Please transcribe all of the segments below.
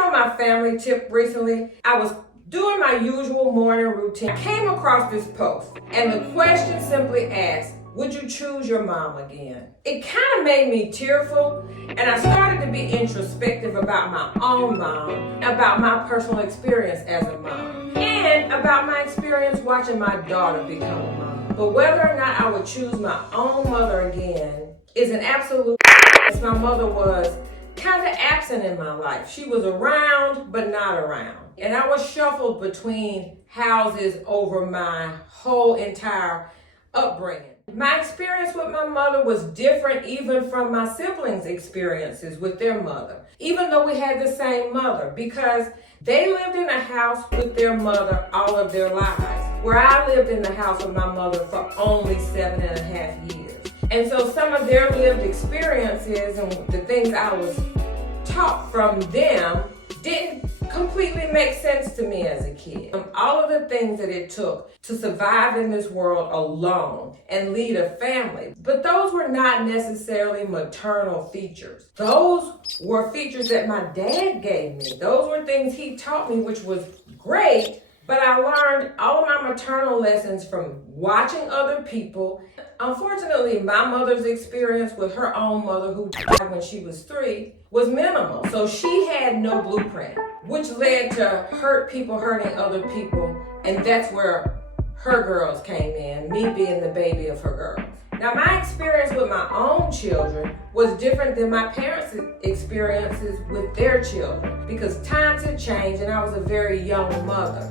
on my family tip recently. I was doing my usual morning routine. I came across this post, and the question simply asked, would you choose your mom again? It kind of made me tearful, and I started to be introspective about my own mom, about my personal experience as a mom, and about my experience watching my daughter become a mom. But whether or not I would choose my own mother again is an absolute. My mother was kind of absent in my life. She was around, but not around. And I was shuffled between houses over my whole entire upbringing. My experience with my mother was different even from my siblings' experiences with their mother, even though we had the same mother, because they lived in a house with their mother all of their lives, where I lived in the house with my mother for only 7.5 years. And so some of their lived experiences and the things I was taught from them didn't completely make sense to me as a kid. All of the things that it took to survive in this world alone and lead a family, but those were not necessarily maternal features. Those were features that my dad gave me. Those were things he taught me, which was great, but I learned all of my maternal lessons from watching other people. Unfortunately, my mother's experience with her own mother, who died when she was 3, was minimal. So she had no blueprint, which led to hurt people hurting other people. And that's where her girls came in, me being the baby of her girls. Now, my experience with my own children was different than my parents' experiences with their children, because times had changed and I was a very young mother.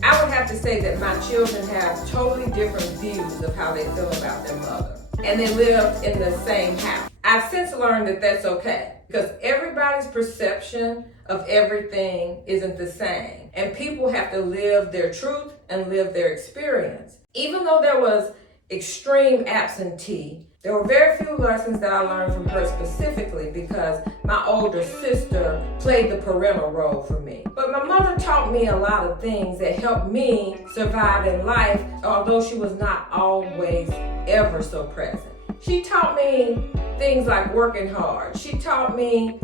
I would have to say that my children have totally different views of how they feel about their mother. And they lived in the same house. I've since learned that that's okay, because everybody's perception of everything isn't the same. And people have to live their truth and live their experience. Even though there was extreme absentee, there were very few lessons that I learned from her specifically, because my older sister played the parental role for me. But my mother taught me a lot of things that helped me survive in life, although she was not always ever so present. She taught me things like working hard. She taught me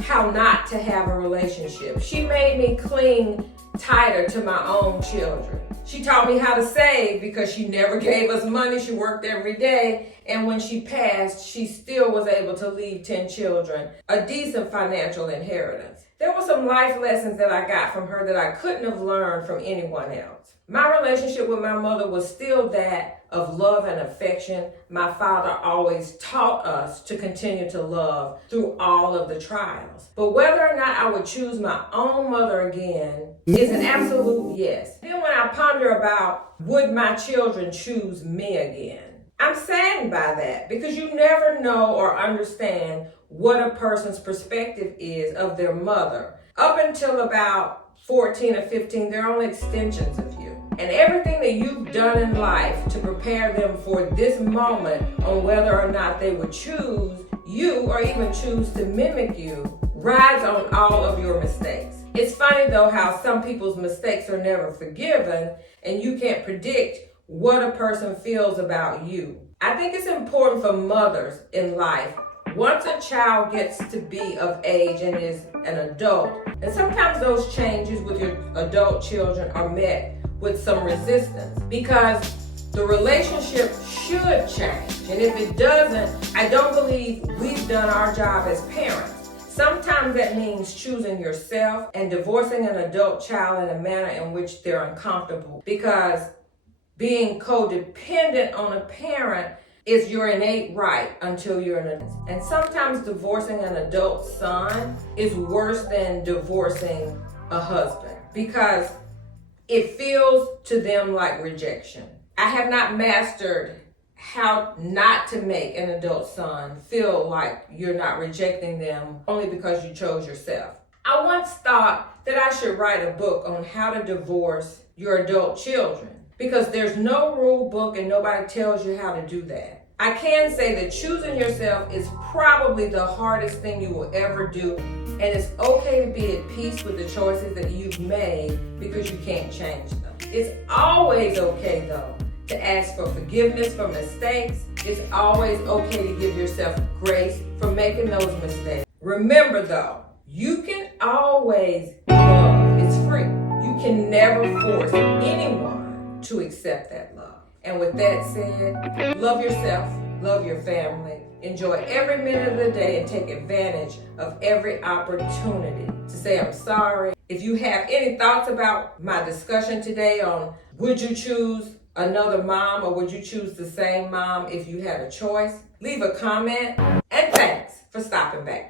how not to have a relationship. She made me cling tighter to my own children. She taught me how to save, because she never gave us money. She worked every day. And when she passed, she still was able to leave 10 children a decent financial inheritance. There were some life lessons that I got from her that I couldn't have learned from anyone else. My relationship with my mother was still that of love and affection. My father always taught us to continue to love through all of the trials. But whether or not I would choose my own mother again is an absolute yes. Then when I ponder about, would my children choose me again? I'm saddened by that, because you never know or understand what a person's perspective is of their mother. Up until about 14 or 15, they're only extensions of you. And everything that you've done in life to prepare them for this moment on whether or not they would choose you or even choose to mimic you rides on all of your mistakes. It's funny though how some people's mistakes are never forgiven, and you can't predict what a person feels about you. I think it's important for mothers in life, once a child gets to be of age and is an adult, and sometimes those changes with your adult children are met with some resistance, because the relationship should change. And if it doesn't, I don't believe we've done our job as parents. Sometimes that means choosing yourself and divorcing an adult child in a manner in which they're uncomfortable, because being codependent on a parent is your innate right until you're an adult. And sometimes divorcing an adult son is worse than divorcing a husband, because it feels to them like rejection. I have not mastered how not to make an adult son feel like you're not rejecting them only because you chose yourself. I once thought that I should write a book on how to divorce your adult children, because there's no rule book and nobody tells you how to do that. I can say that choosing yourself is probably the hardest thing you will ever do, and it's okay to be at peace with the choices that you've made, because you can't change them. It's always okay though to ask for forgiveness for mistakes. It's always okay to give yourself grace for making those mistakes. Remember though, you can always love. It's free. You can never force anyone to accept that love. And with that said, love yourself, love your family, enjoy every minute of the day, and take advantage of every opportunity to say I'm sorry. If you have any thoughts about my discussion today on would you choose another mom or would you choose the same mom if you had a choice, leave a comment, and thanks for stopping back.